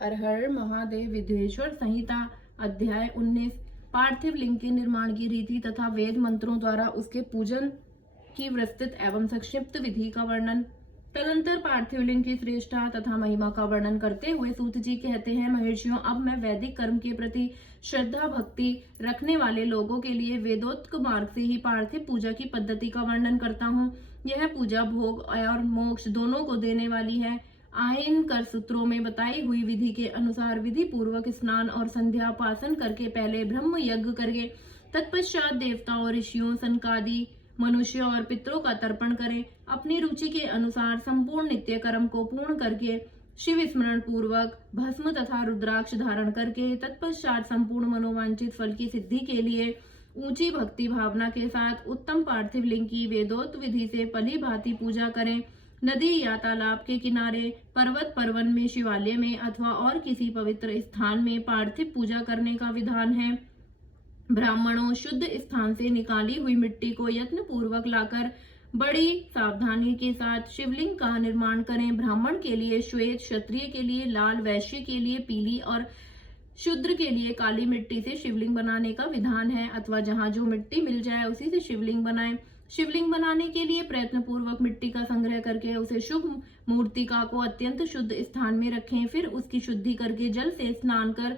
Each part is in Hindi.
हर हर महादेव। विद्वेश्वर संहिता अध्याय 19। पार्थिव लिंग के निर्माण की रीति तथा वेद मंत्रों द्वारा उसके पूजन की विस्तृत एवं संक्षिप्त विधि का वर्णन। तदंतर पार्थिव लिंग की श्रेष्ठता तथा महिमा का वर्णन करते हुए सूत जी कहते हैं, महर्षियों, अब मैं वैदिक कर्म के प्रति श्रद्धा भक्ति रखने वाले लोगों के लिए वेदोक्त मार्ग से ही पार्थिव पूजा की पद्धति का वर्णन करता हूँ। यह पूजा भोग और मोक्ष दोनों को देने वाली है। आयन कर सूत्रों में बताई हुई विधि के अनुसार विधि पूर्वक स्नान और संध्या पासन करके पहले ब्रह्म यज्ञ करके तत्पश्चात देवताओं, ऋषियों, सनकादि मनुष्य और पितरों का तर्पण करें। अपनी रुचि के अनुसार संपूर्ण नित्य कर्म को पूर्ण करके शिव स्मरण पूर्वक भस्म तथा रुद्राक्ष धारण करके तत्पश्चात संपूर्ण मनोवांछित फल की सिद्धि के लिए ऊंची भक्ति भावना के साथ उत्तम पार्थिव लिंग की वेदोक्त विधि से पली भांति पूजा करें। नदी या तालाब के किनारे, पर्वत पर्वन में, शिवालय में अथवा और किसी पवित्र स्थान में पार्थिव पूजा करने का विधान है। ब्राह्मणों शुद्ध स्थान से निकाली हुई मिट्टी को यत्न पूर्वक लाकर बड़ी सावधानी के साथ शिवलिंग का निर्माण करें। ब्राह्मण के लिए श्वेत, क्षत्रिय के लिए लाल, वैश्य के लिए पीली और शूद्र के लिए काली मिट्टी से शिवलिंग बनाने का विधान है, अथवा जहां जो मिट्टी मिल जाए उसी से शिवलिंग बनाएं। शिवलिंग बनाने के लिए प्रयत्न पूर्वक मिट्टी का संग्रह करके उसे शुभ मूर्तिका को अत्यंत शुद्ध स्थान में रखें। फिर उसकी शुद्धि करके जल से स्नान कर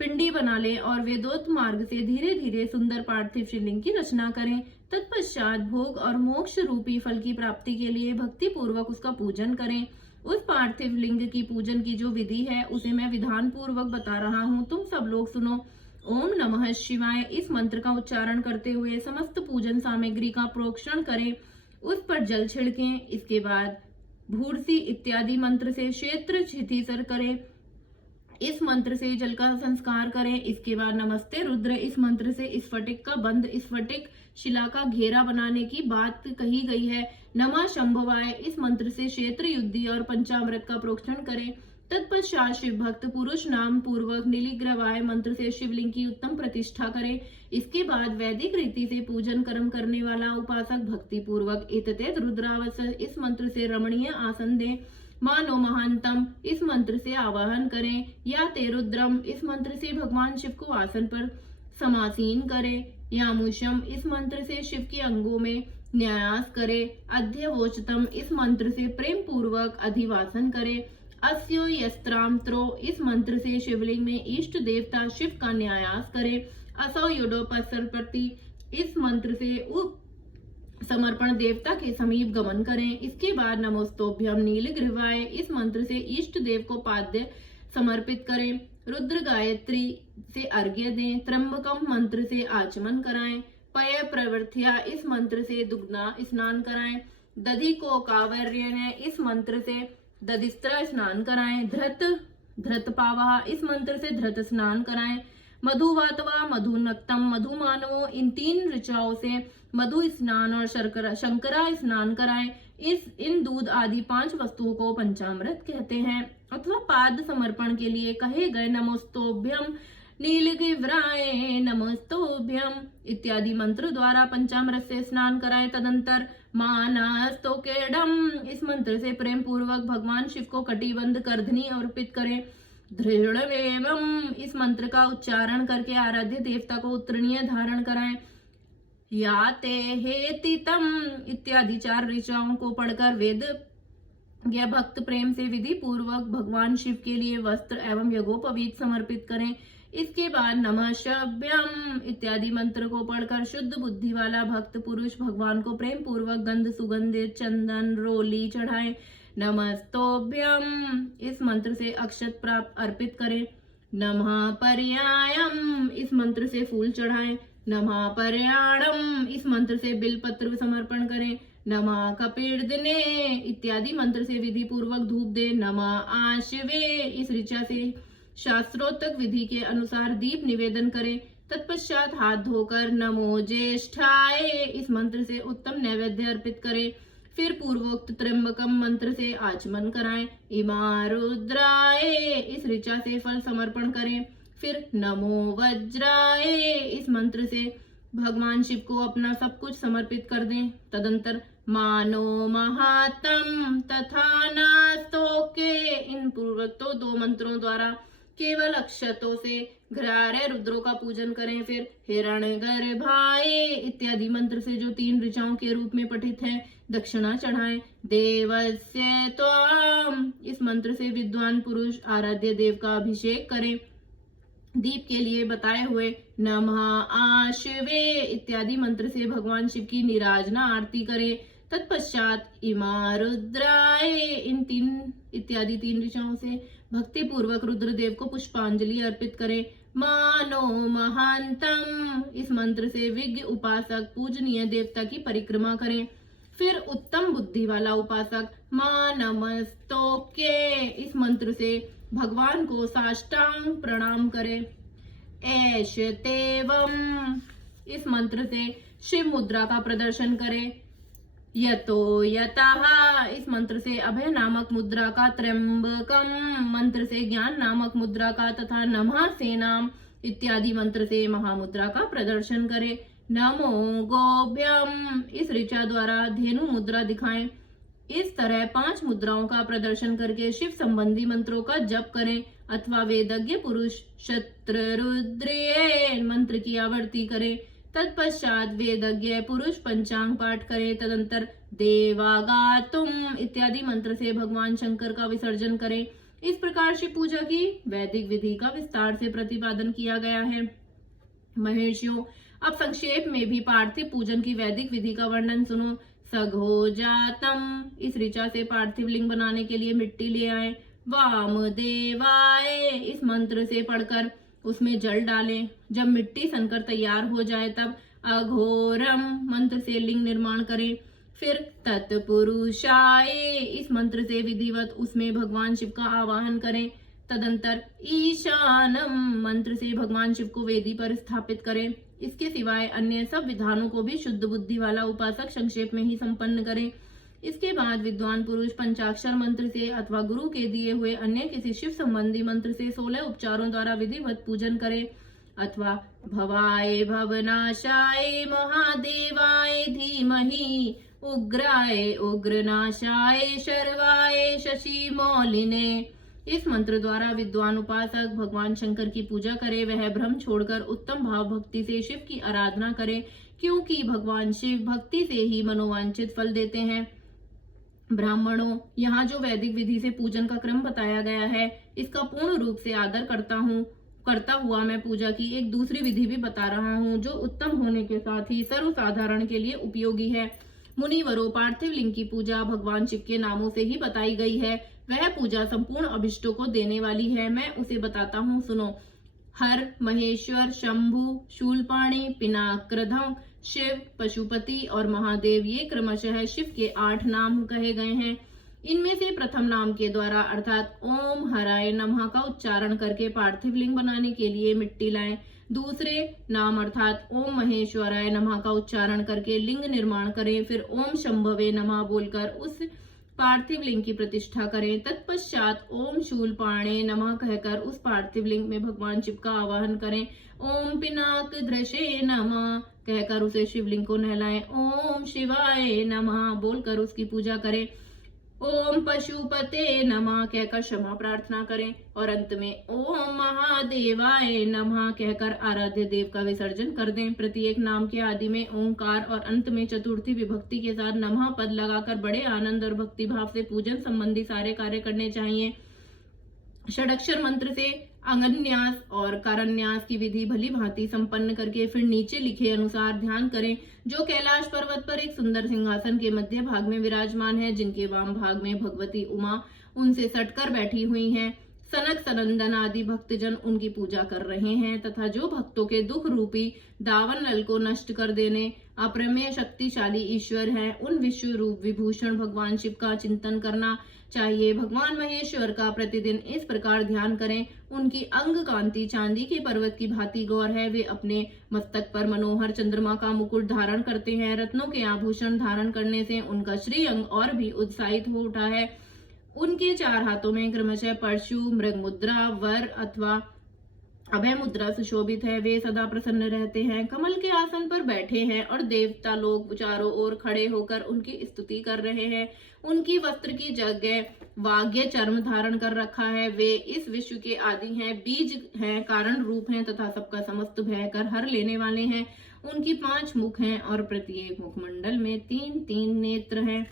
पिंडी बना ले और वेदोक्त मार्ग से धीरे धीरे सुंदर पार्थिव शिवलिंग की रचना करें। तत्पश्चात भोग और मोक्ष रूपी फल की प्राप्ति के लिए भक्ति पूर्वक उसका पूजन करें। उस पार्थिव लिंग की पूजन की जो विधि है उसे मैं विधान पूर्वक बता रहा हूँ, तुम सब लोग सुनो। ओम नमः शिवाय इस मंत्र का उच्चारण करते हुए समस्त पूजन सामग्री का प्रोक्षण करें, उस पर जल छिड़कें। इसके बाद भूर्सी इत्यादि मंत्र से क्षेत्र क्षितिसर करें, इस मंत्र से जल का संस्कार करें। इसके बाद नमस्ते रुद्र इस मंत्र से स्फटिक का बंध, स्फटिक शिला का घेरा बनाने की बात कही गई है। नमः शंभवाय इस मंत्र से क्षेत्र युद्धि और पंचामृत का प्रोक्षण करें। तत्पश्चात शिव भक्त पुरुष नाम पूर्वक नीलिग्रवाय मंत्र से शिवलिंग की उत्तम प्रतिष्ठा करें। इसके बाद वैदिक रीति से पूजन कर्म करने वाला उपासक भक्ति पूर्वक इततेत रुद्रावस इस मंत्र से रमणीय आसन दें। मानो महानतम इस मंत्र से आवाहन करें, या ते रुद्रम इस मंत्र से भगवान शिव को आसन पर समासीन करें। यामुषम इस मंत्र से शिव के अंगों में न्यायास करें। अध्यवोचतम इस मंत्र से प्रेम पूर्वक अधिवासन करें। अस्यो यस्त्रांत्रो इस मंत्र से शिवलिंग में इष्ट देवता शिव का न्यायास करें। असौ युडोपसरपति इस मंत्र से समर्पण देवता के समीप गमन करें। इसके बाद नमोस्तोभ्यम नीलग्रीवाय इस मंत्र से इष्ट देव को पाद्य समर्पित करें। रुद्र गायत्री से अर्घ्य दें। त्र्यंबकम मंत्र से आचमन कराएं। पय प्रवृत्या इस मंत्र से दुग्ना स्नान कराएं। दधि को कावर्य इस मंत्र से दधिस्त्र स्नान कराएं। धृत पावा इस मंत्र से धृत स्नान कराएं। मधुवातवा, मधुनक्तम, मधुमानवो इन 3 ऋचाओं से मधु स्नान और शंकरा स्नान कराएं। इन दूध आदि 5 वस्तुओं को पंचामृत कहते हैं, अथवा पाद समर्पण के लिए कहे गए नमोस्तोभ्यम नीलगिव्राय नमोस्तोभ्यम इत्यादि मंत्र द्वारा पंचामृत से स्नान कराएं। तदंतर मानस्तोकेडम इस मंत्र से प्रेम पूर्वक भगवान शिव को कटिबंध कर्धनी अर्पित करें। दृढ़वेवम इस मंत्र का उच्चारण करके आराध्य देवता को उत्तरणीय धारण कराएं। या ते हेतितम इत्यादि 4 ऋचाओं को पढ़कर वेद या भक्त प्रेम से विधि पूर्वक भगवान शिव के लिए वस्त्र एवं यज्ञोपवीत समर्पित करें। इसके बाद नमः शव्यम इत्यादि मंत्र को पढ़कर शुद्ध बुद्धि वाला भक्त पुरुष भगवान को प्रेम पूर्वक गंध, सुगंधित चंदन, रोली चढ़ाएं। नमस्तोभ्यम इस मंत्र से अक्षत प्राप्त अर्पित करें। नमः पर्यायम इस मंत्र से फूल चढ़ाएं। नमः पर्याणम इस मंत्र से बिलपत्र समर्पण करें। नमः कपीर्दने इत्यादि मंत्र से विधि पूर्वक धूप दे। नमः आशिवे इस ऋचा से शास्त्रोक्त विधि के अनुसार दीप निवेदन करें। तत्पश्चात हाथ धोकर नमो ज्येष्ठाय इस मंत्र से उत्तम नैवेद्य अर्पित करें। फिर पूर्वोक्त त्र्यंबकम मंत्र से आचमन कराएं। इमा रुद्राय इस ऋचा से फल समर्पण करें। फिर नमो वज्राय इस मंत्र से भगवान शिव को अपना सब कुछ समर्पित कर दें। तदंतर मानो महात्म तथा नास्तोके। इन पूर्वोक्त 2 मंत्रों द्वारा केवल अक्षतों से घ्रारे रुद्रों का पूजन करें। फिर हिरण्यगर्भाए इत्यादि मंत्र से जो 3 ऋचाओं के रूप में पठित है दक्षिणा चढ़ाएं। देवस्य त्वाम इस मंत्र से विद्वान पुरुष आराध्य देव का अभिषेक करें। दीप के लिए बताए हुए नमः आशिवे इत्यादि मंत्र से भगवान शिव की निराजना आरती करें। तत्पश्चात इमा रुद्राय इन 3 ऋचाओं से भक्ति पूर्वक रुद्रदेव को पुष्पांजलि अर्पित करें। मानो महांतम इस मंत्र से विज्ञ उपासक पूजनीय देवता की परिक्रमा करें। फिर उत्तम बुद्धि वाला उपासक मां नमस्तोके इस मंत्र से भगवान को साष्टांग प्रणाम करे। ऐश तेवम इस मंत्र से शिव मुद्रा का प्रदर्शन करे। यतो यतः इस मंत्र से अभय नामक मुद्रा का, त्र्यंबकम मंत्र से ज्ञान नामक मुद्रा का तथा नमः सेनाम इत्यादि मंत्र से महामुद्रा का प्रदर्शन करे। नमो गोभ्यम इस ऋचा द्वारा धेनु मुद्रा दिखाएं। इस तरह 5 मुद्राओं का प्रदर्शन करके शिव संबंधी मंत्रों का जप करें अथवा वेदज्ञ पुरुष शत्ररुद्रे मंत्र की आवर्ती करें। तत्पश्चात वेदज्ञ पुरुष पंचांग पाठ करें। तदंतर देवागातुम इत्यादि मंत्र से भगवान शंकर का विसर्जन करें। इस प्रकार शिव पूजा की वैदिक विधि का विस्तार से प्रतिपादन किया गया है। महर्षियों, अब संक्षेप में भी पार्थिव पूजन की वैदिक विधि का वर्णन सुनो। सघोजातम इस ऋचा से पार्थिव लिंग बनाने के लिए मिट्टी ले आए। वामदेवाय इस मंत्र से पढ़कर उसमें जल डालें। जब मिट्टी सनकर तैयार हो जाए तब अघोरम मंत्र से लिंग निर्माण करें। फिर तत्पुरुषाय इस मंत्र से विधिवत उसमें भगवान शिव का आवाहन करें। तदंतर ईशानम मंत्र से भगवान शिव को वेदी पर स्थापित करें। इसके सिवाय अन्य सब विधानों को भी शुद्ध बुद्धि वाला उपासक संक्षेप में ही संपन्न करें। इसके बाद विद्वान पुरुष पंचाक्षर मंत्र से अथवा गुरु के दिए हुए अन्य किसी शिव संबंधी मंत्र से 16 उपचारों द्वारा विधिवत पूजन करें अथवा भवाय भवनाशाय महादेवाय धीमहि उग्राय उग्रनाशाय शर्वाय शशि मौलिने इस मंत्र द्वारा विद्वान उपासक भगवान शंकर की पूजा करे। वह भ्रम छोड़कर उत्तम भाव भक्ति से शिव की आराधना करे, क्योंकि भगवान शिव भक्ति से ही मनोवांछित फल देते हैं। ब्राह्मणों, यहाँ जो वैदिक विधि से पूजन का क्रम बताया गया है, इसका पूर्ण रूप से आदर करता हुआ मैं पूजा की एक दूसरी विधि भी बता रहा हूँ, जो उत्तम होने के साथ ही सर्वसाधारण के लिए उपयोगी है। मुनिवरों, पार्थिव लिंग की पूजा भगवान शिव के नामों से ही बताई गई है। वह पूजा संपूर्ण अभिष्टों को देने वाली है। मैं उसे बताता हूँ, सुनो। हर, महेश्वर, शंभु, शूलपाणी, पिनाक्रधम, शिव, पशुपति और महादेव ये क्रमशः शिव के 8 नाम कहे गए हैं। इनमें से प्रथम नाम के द्वारा अर्थात ओम हराय नमः का उच्चारण करके पार्थिव लिंग बनाने के लिए मिट्टी लाएं। दूसरे नाम अर्थात ओम महेश्वराय नमः का उच्चारण करके लिंग निर्माण करें। फिर ओम शंभवे नमः बोलकर उस पार्थिव लिंग की प्रतिष्ठा करें। तत्पश्चात ओम शूलपाणे नमः कहकर उस पार्थिव लिंग में भगवान शिव का आवाहन करें। ओम पिनाक धृषे नमः कहकर उसे शिवलिंग को नहलाएं। ओम शिवाय नमः बोलकर उसकी पूजा करें। ओम पशुपते नमः कहकर क्षमा प्रार्थना करें और अंत में ओम महादेवाय नमः कहकर आराध्य देव का विसर्जन कर दें। प्रत्येक नाम के आदि में ओंकार और अंत में चतुर्थी विभक्ति के साथ नमः पद लगाकर बड़े आनंद और भक्ति भाव से पूजन संबंधी सारे कार्य करने चाहिए। षडक्षर मंत्र से अंगन्यास और कारन्यास की विधि भली भांति संपन्न करके फिर नीचे लिखे अनुसार ध्यान करें। जो कैलाश पर्वत पर एक सुंदर सिंहासन के मध्य भाग में विराजमान है, जिनके वाम भाग में भगवती उमा उनसे सटकर बैठी हुई हैं। सनक सनंदन आदि भक्तजन उनकी पूजा कर रहे हैं तथा जो भक्तों के दुख रूपी दावन नल को नष्ट कर देने अप्रमेय शक्तिशाली ईश्वर है, उन विश्व रूप विभूषण भगवान शिव का चिंतन करना चाहिए। भगवान महेश्वर का प्रतिदिन इस प्रकार ध्यान करें। उनकी अंग कांति चांदी के पर्वत की भांति गौर है। वे अपने मस्तक पर मनोहर चंद्रमा का मुकुट धारण करते हैं। रत्नों के आभूषण धारण करने से उनका श्री अंग और भी उत्साहित हो उठा है। उनके 4 हाथों में क्रमशः परशु, मृग मुद्रा, वर अथवा अभय मुद्रा सुशोभित है, वे सदा प्रसन्न रहते हैं, कमल के आसन पर बैठे हैं और देवता लोग चारों ओर खड़े होकर उनकी स्तुति कर रहे हैं। उनकी वस्त्र की जगह वाग्य चर्म धारण कर रखा है। वे इस विश्व के आदि हैं, बीज हैं, कारण रूप हैं तथा सबका समस्त भय कर हर लेने वाले हैं। उनकी 5 मुख हैं और प्रत्येक मुखमंडल में 3-3 नेत्र हैं।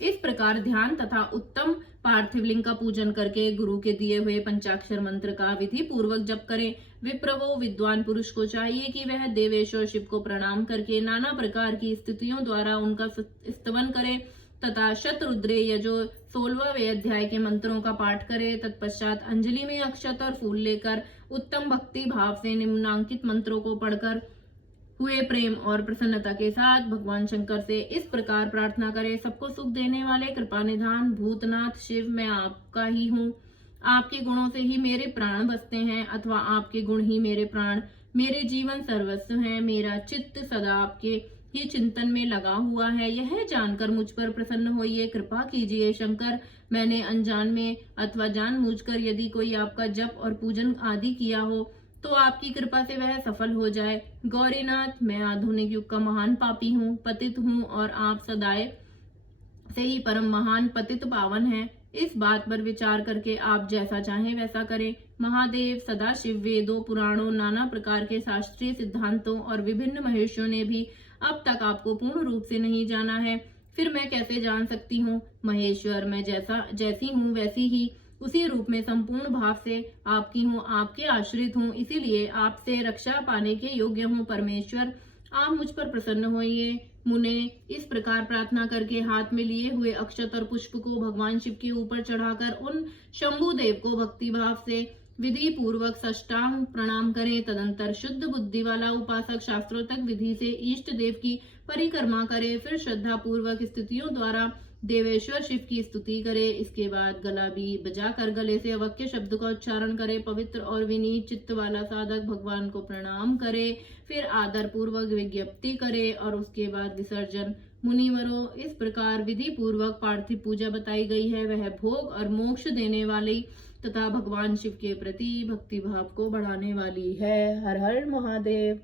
इस प्रकार ध्यान तथा उत्तम पार्थिव लिंग का पूजन करके गुरु के दिए हुए पंचाक्षर मंत्र का विधि पूर्वक जप करें। विप्रवो विद्वान पुरुष को चाहिए कि वह देवेश्वर शिव को प्रणाम करके नाना प्रकार की स्थितियों द्वारा उनका स्तवन करे तथा शतरुद्रे यजो 16वें अध्याय के मंत्रों का पाठ करे। तत्पश्चात अंजलि में अक्षत और फूल लेकर उत्तम भक्ति भाव से निम्नांकित मंत्रों को पढ़कर हुए प्रेम और प्रसन्नता के साथ भगवान शंकर से इस प्रकार प्रार्थना करें। सबको सुख देने वाले कृपा निधान भूतनाथ शिव, मैं आपका ही हूँ। आपके गुणों से ही मेरे प्राण बसते हैं अथवा आपके गुण ही मेरे प्राण, मेरे जीवन सर्वस्व हैं। मेरा चित्त सदा आपके ही चिंतन में लगा हुआ है। यह जानकर मुझ पर प्रसन्न होइए, कृपा कीजिए शंकर। मैंने अनजान में अथवा जानबूझकर यदि कोई आपका जप और पूजन आदि किया हो तो आपकी कृपा से वह सफल हो जाए। गौरीनाथ, मैं आधुनिक युग का महान पापी हूँ, पतित हूँ और आप सदाए से ही परम महान पतित पावन हैं। इस बात पर विचार करके आप जैसा चाहें वैसा करें। महादेव, सदा शिव, वेदों, पुराणों, नाना प्रकार के शास्त्रीय सिद्धांतों और विभिन्न महर्षियों ने भी अब तक आपको पूर्ण रूप से नहीं जाना है, फिर मैं कैसे जान सकती हूँ? महेश्वर, मैं जैसी हूँ वैसी ही उसी रूप में संपूर्ण भाव से आपकी हूँ, आपके आश्रित हूँ, इसीलिए आपसे रक्षा पाने के योग्य हूँ। परमेश्वर, आप मुझ पर प्रसन्न होइए। मुने इस प्रकार प्रार्थना करके हाथ में लिए हुए अक्षत और पुष्प को भगवान शिव के ऊपर चढ़ाकर उन शंभु देव को भक्ति भाव से विधि पूर्वक साष्टांग प्रणाम करें। तदंतर शुद्ध बुद्धि वाला उपासक शास्त्रोक्त विधि से इष्ट देव की परिक्रमा करे, फिर श्रद्धा पूर्वक स्थितियों द्वारा देवेश्वर शिव की स्तुति करे। इसके बाद गला भी बजाकर गले से अवक्य शब्द का उच्चारण करे। पवित्र और विनीत चित्त वाला साधक भगवान को प्रणाम करे, फिर आदर पूर्वक विज्ञप्ति करे और उसके बाद विसर्जन। मुनिवरों, इस प्रकार विधि पूर्वक पार्थिव पूजा बताई गई है, वह भोग और मोक्ष देने वाली तथा भगवान शिव के प्रति भक्ति भाव को बढ़ाने वाली है। हर हर महादेव।